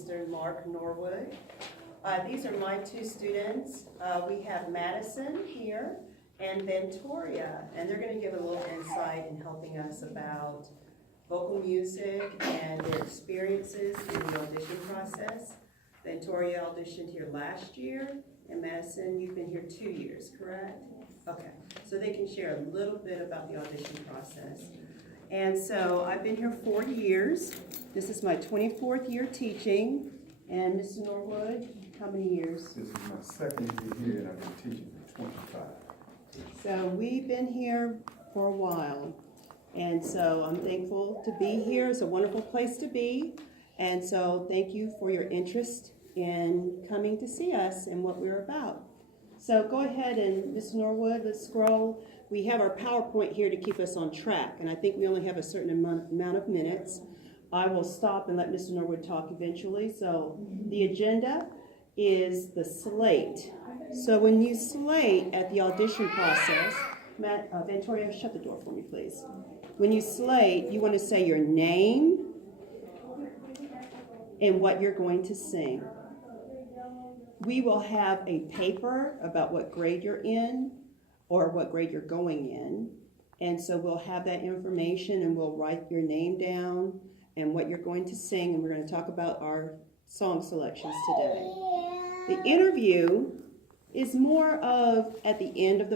Mr. Mark Norwood. These are my two students. We have Madison here and Ventoria, and they're going to give a little insight in helping us about vocal music and their experiences in the audition process. Ventoria auditioned here last year, and Madison, you've been here 2 years, correct? Okay, so they can share a little bit about the audition process. And so I've been here 4 years. This is my 24th year teaching. And Mr. Norwood, how many years? This is my second year here, and I've been teaching for 25. So we've been here for a while. And so I'm thankful to be here. It's a wonderful place to be. And so thank you for your interest in coming to see us and what we're about. So go ahead and, Mr. Norwood, let's scroll. We have our PowerPoint here to keep us on track, and I think we only have a certain amount of minutes. I will stop and let Mr. Norwood talk eventually. So the agenda is the slate. So when you slate at the audition process, Ventoria, shut the door for me, please. When you slate, you want to say your name and what you're going to sing. We will have a paper about what grade you're in or what grade you're going in. And so we'll have that information and we'll write your name down and what you're going to sing, and we're going to talk about our song selections today. The interview is more of at the end of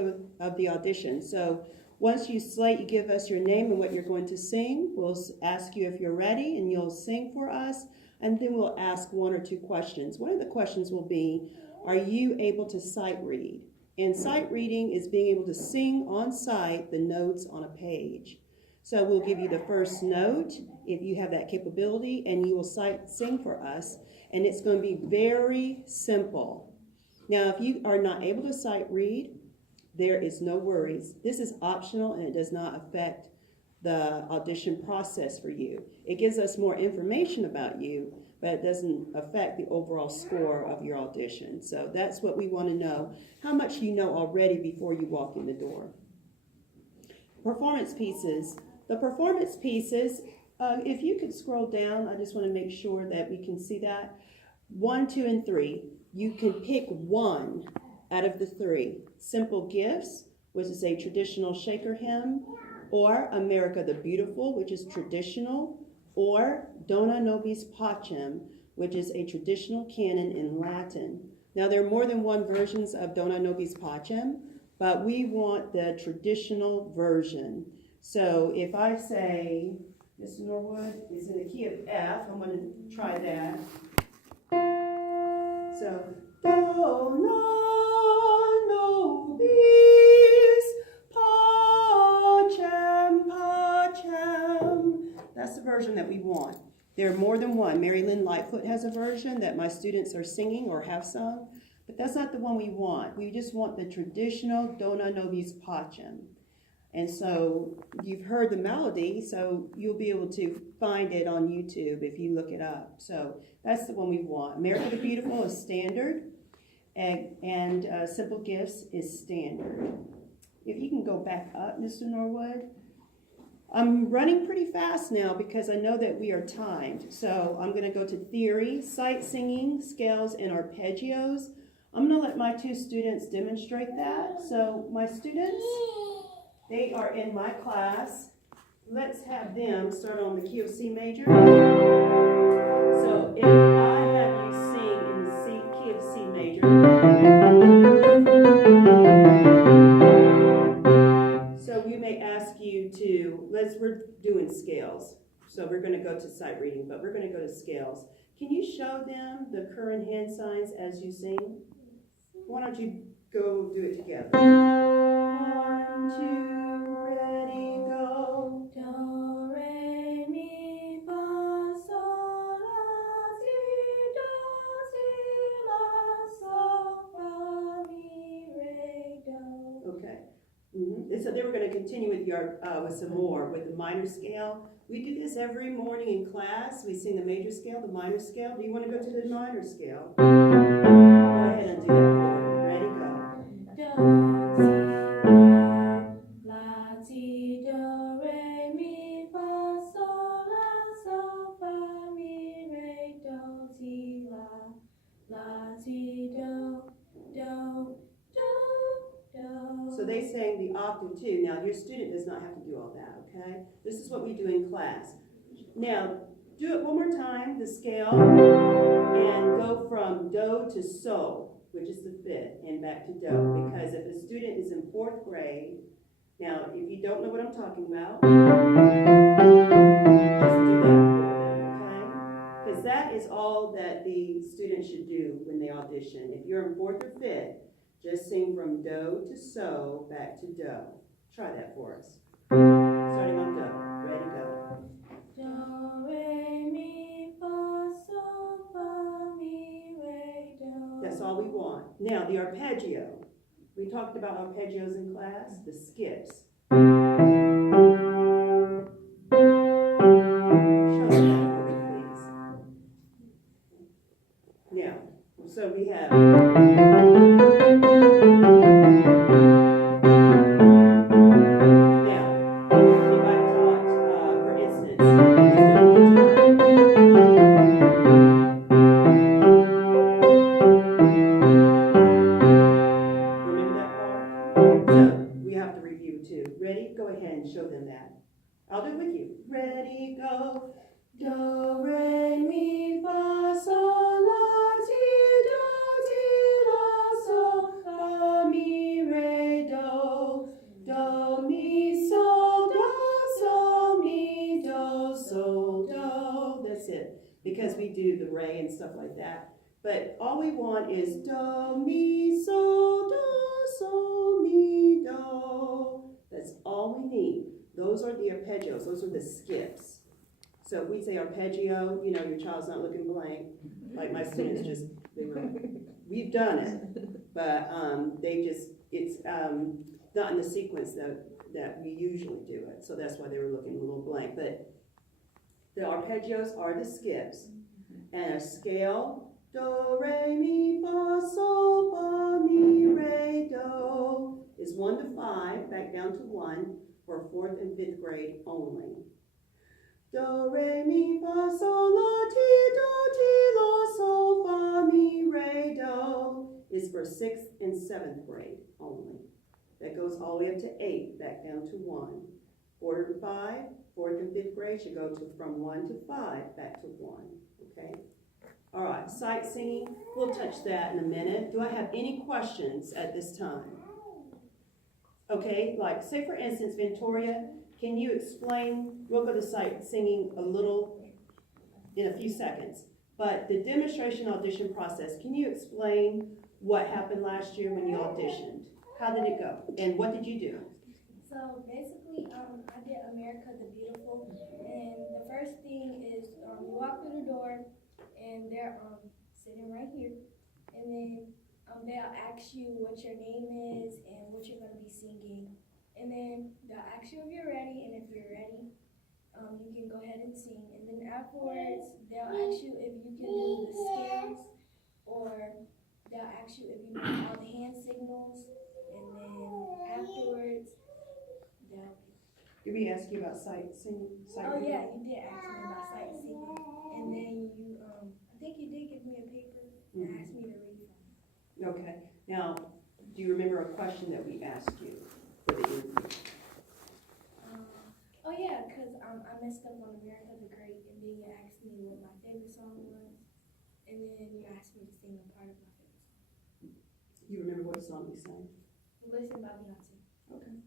the audition. So once you slate, you give us your name and what you're going to sing. We'll ask you if you're ready, and you'll sing for us, and then we'll ask 1 or 2 questions. One of the questions will be, are you able to sight read? And sight reading is being able to sing on sight the notes on a page. So we'll give you the first note if you have that capability, and you will sing for us, and it's going to be very simple. Now, if you are not able to sight read, there is no worries. This is optional, and it does not affect the audition process for you. It gives us more information about you, but it doesn't affect the overall score of your audition. So that's what we want to know, how much you know already before you walk in the door. Performance pieces. The performance pieces, if you could scroll down, I just want to make sure that we can see that. 1, 2, and 3. You can pick one out of the 3. Simple Gifts, which is a traditional Shaker hymn, or America the Beautiful, which is traditional, or Dona Nobis Pacem, which is a traditional canon in Latin. Now, there are more than one versions of Dona Nobis Pacem, but we want the traditional version. So if I say, Mr. Norwood is in the key of F, I'm going to try that. So, Dona Nobis Pacem, Pacem. That's the version that we want. There are more than one. Mary Lynn Lightfoot has a version that my students are singing or have sung, but that's not the one we want. We just want the traditional Dona Nobis Pacem. And so you've heard the melody, so you'll be able to find it on YouTube if you look it up. So that's the one we want. America the Beautiful is standard, and Simple Gifts is standard. If you can go back up, Mr. Norwood. I'm running pretty fast now because I know that we are timed. So I'm going to go to theory, sight singing, scales, and arpeggios. I'm going to let my 2 students demonstrate that. So my students, they are in my class. Let's have them start on the key of C major. So if I have you sing in the key of C major. So we may ask you to, we're doing scales. So we're going to go to sight reading, but we're going to go to scales. Can you show them the current hand signs as you sing? Why don't you go do it together? 1, 2. Do, re, mi, fa, sol, la, si, do, si, la, sol, fa, mi, re, do. Okay. And so then we're going to continue with some more with the minor scale. We do this every morning in class. We sing the major scale, the minor scale. Do you want to go to the minor scale? Go ahead and do that. Ready, go. Do, si, do, re, mi, fa, sol, la, sol, fa, mi, re, do, si, la, ti, do, do, do, do. So they sang the octave too. Now your student does not have to do all that, okay? This is what we do in class. Now, do it one more time, the scale, and go from do to so, which is the fifth, and back to do. Because if a student is in 4th grade, now if you don't know what I'm talking about, just do that for them, okay? Because that is all that the student should do when they audition. If you're in 4th or 5th, just sing from do to so, back to do. Try that for us. Starting on do. Ready, go. Do, re, mi, fa, sol, fa, mi, re, do. That's all we want. Now, the arpeggio. We talked about arpeggios in class, the skips. Show me that for me, please. Now, so we have. Now, if I taught, for instance, let's do it one more time. Remember that part? So we have to review too. Ready? Go ahead and show them that. I'll do it with you. Ready, go. Do, re, mi, fa, sol, la, ti, do, ti, la, sol, fa, mi, re, do. Do, mi, sol, do, sol, mi, do, sol, do. That's it. Because we do the re and stuff like that. But all we want is do, mi, sol, mi, do. That's all we need. Those are the arpeggios. Those are the skips. So if we say arpeggio, you know, your child's not looking blank. Like my students we've done it. But it's not in the sequence that we usually do it. So that's why they were looking a little blank. But the arpeggios are the skips. And a scale, do, re, mi, fa, sol, fa, mi, re, do, is 1 to 5, back down to 1, for 4th and 5th grade only. Do, re, mi, fa, sol, la, ti, do, ti, la, sol, fa, mi, re, do, is for 6th and 7th grade only. That goes all the way up to 8, back down to 1. 4 to 5, 4th and 5th grade should go from 1 to 5, back to 1, okay? All right, sight singing, we'll touch that in a minute. Do I have any questions at this time? Okay, like say for instance, Victoria, can you explain, we'll go to sight singing a little in a few seconds, but the demonstration audition process, can you explain what happened last year when you auditioned? How did it go? And what did you do? So basically, I did America the Beautiful, and the first thing is you walk through the door, and they're sitting right here, and then they'll ask you what your name is and what you're going to be singing, and then they'll ask you if you're ready, and if you're ready, you can go ahead and sing, and then afterwards they'll ask you if you can do the scales, or they'll ask you if you know all the hand signals, and then afterwards they'll. Did we ask you about sight singing? Oh yeah, you did ask me about sight singing, and then you I think you did give me a paper and asked me to read from it. Okay, now, do you remember a question that we asked you for the interview? Oh yeah, because I messed up on America the Great, and then you asked me what my favorite song was, and then you asked me to sing a part of my favorite song. You remember what song we sang? Listen by Beyonce. Okay.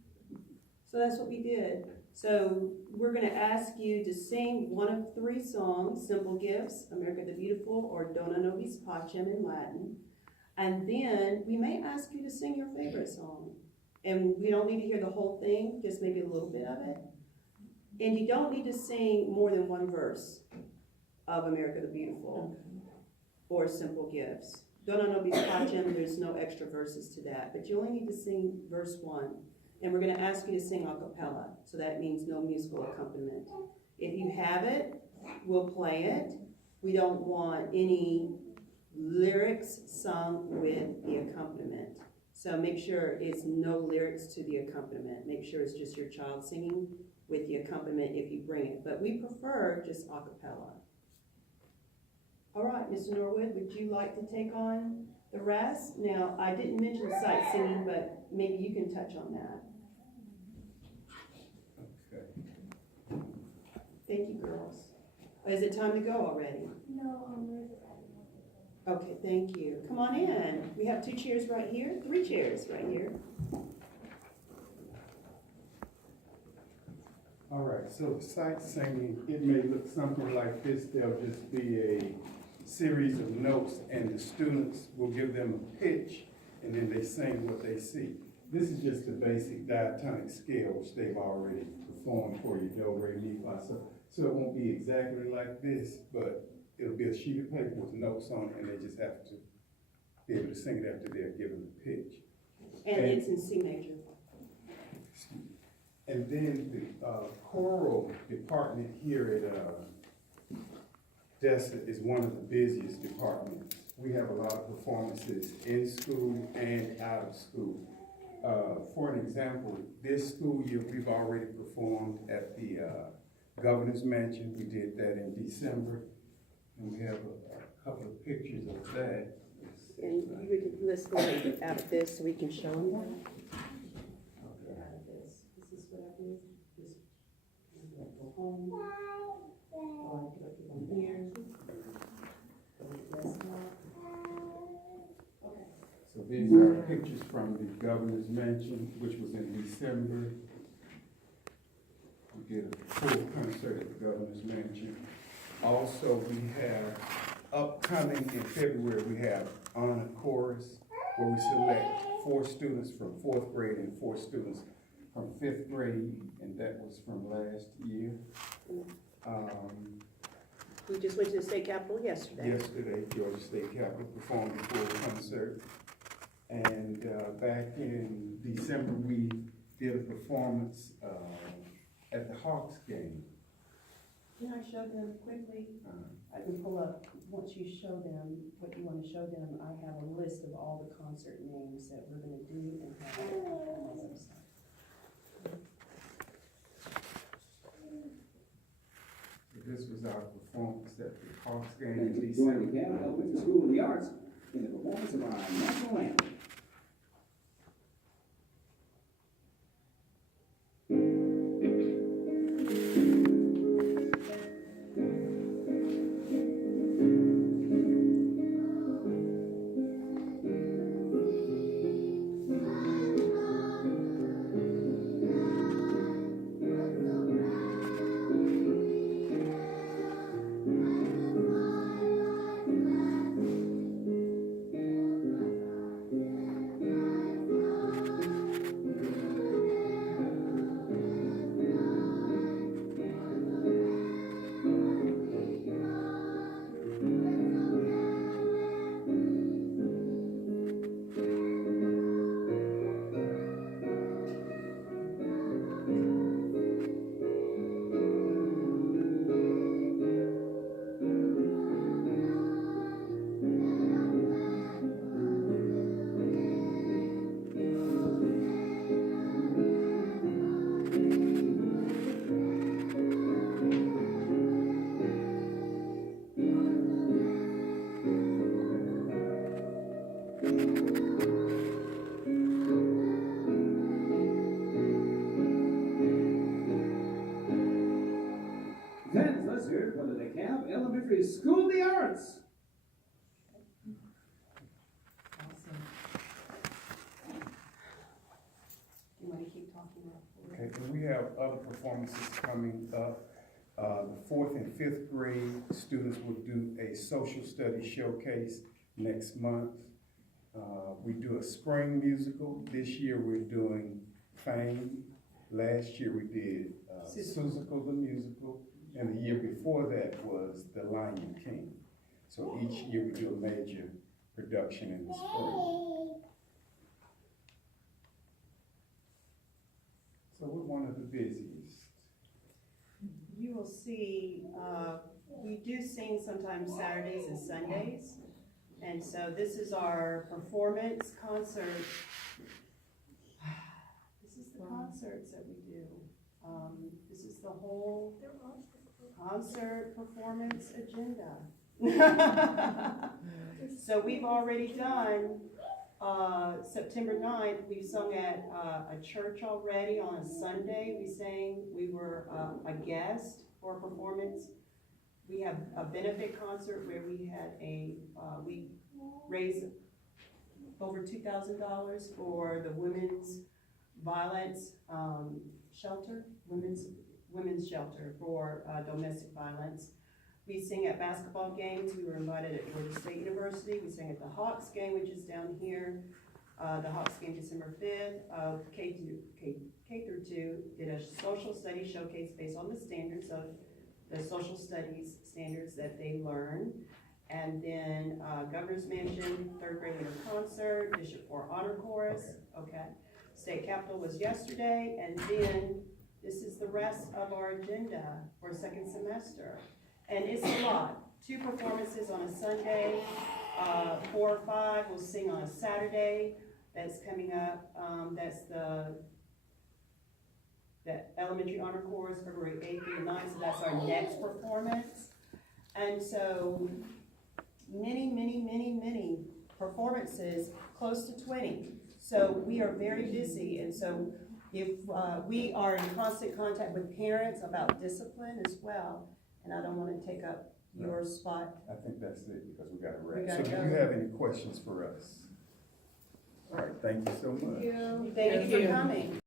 So that's what we did. So we're going to ask you to sing one of 3 songs, Simple Gifts, America the Beautiful, or Dona Nobis Pacem in Latin. And then we may ask you to sing your favorite song. And we don't need to hear the whole thing, just maybe a little bit of it. And you don't need to sing more than 1 verse of America the Beautiful or Simple Gifts. Dona Nobis Pacem, there's no extra verses to that, but you only need to sing verse 1. And we're going to ask you to sing a cappella, so that means no musical accompaniment. If you have it, we'll play it. We don't want any lyrics sung with the accompaniment. So make sure it's no lyrics to the accompaniment. Make sure it's just your child singing with the accompaniment if you bring it. But we prefer just a cappella. All right, Mr. Norwood, would you like to take on the rest? Now, I didn't mention sight singing, but maybe you can touch on that. Okay. Thank you, girls. Is it time to go already? No, where's it at? Okay, thank you. Come on in. We have 2 chairs right here, 3 chairs right here. All right, so the sight singing, it may look something like this. There'll just be a series of notes and the students will give them a pitch and then they sing what they see. This is just the basic diatonic scale which they've already performed for you, do, re, mi, fa, so. So it won't be exactly like this, but it'll be a sheet of paper with notes on it and they just have to be able to sing it after they're given the pitch. And it's in C major. And then the choral department here at DESA is one of the busiest departments. We have a lot of performances in school and out of school. For an example, this school year we've already performed at the Governor's Mansion. We did that in December, and we have a couple of pictures of that. And let's go ahead and get out of this so we can show them that. Out of this. This is what I did. Just go home. Oh, I put it on here. Okay. So these are pictures from the Governor's Mansion, which was in December. We did a full concert at the Governor's Mansion. Also, we have upcoming in February, we have honor chorus, where we select 4 students from 4th grade and 4 students from 5th grade, and that was from last year. We just went to the state capitol yesterday. Yesterday, Georgia State Capitol performed a full concert. And back in December, we did a performance at the Hawks game. Can I show them quickly? I can pull up, once you show them what you want to show them, I have a list of all the concert names that we're going to do and have it on my website. This was our performance at the Hawks game Thank in you for joining December. the Cabot Elementary School of the Arts in the performance of our national anthem. Then let's hear it for the DeKalb Elementary School of the Arts. Awesome. You want to keep talking about it? Okay, and we have other performances coming up. The 4th and 5th grade students will do a social studies showcase next month. We do a spring musical. This year we're doing Fame. Last year we did Seussical the musical, and the year before that was The Lion King. So each year we do a major production in the spring. So we're one of the busiest. You will see, we do sing sometimes Saturdays and Sundays. And so this is our performance concert. This is the concerts that we do. This is the whole concert performance agenda. So we've already done, September 9th, we sung at, a church already on a Sunday. We were, a guest for a performance. We have a benefit concert where we had we raised over $2,000 for the women's violence, shelter, women's shelter for, domestic violence. We sing at basketball games. We were invited at Georgia State University. We sang at the Hawks game, which is down here. The Hawks game December 5th. K through 2 did a social studies showcase based on the standards of the social studies standards that they learn. And then Governor's Mansion, 3rd grade winter concert, Bishop 4 honor chorus. Okay. State Capitol was yesterday, and then this is the rest of our agenda for second semester. And it's a lot. 2 performances on a Sunday, 4 or 5 will sing on a Saturday. That's coming up. That's the elementary honor chorus, February 8th through the 9th. So that's our next performance. And so many performances, close to 20. So we are very busy. And so if we are in constant contact with parents about discipline as well. And I don't want to take up your spot. I think that's it, because we got to We wrap. gotta So do go. you have any questions for us? All right, thank you so much. Thank you for coming.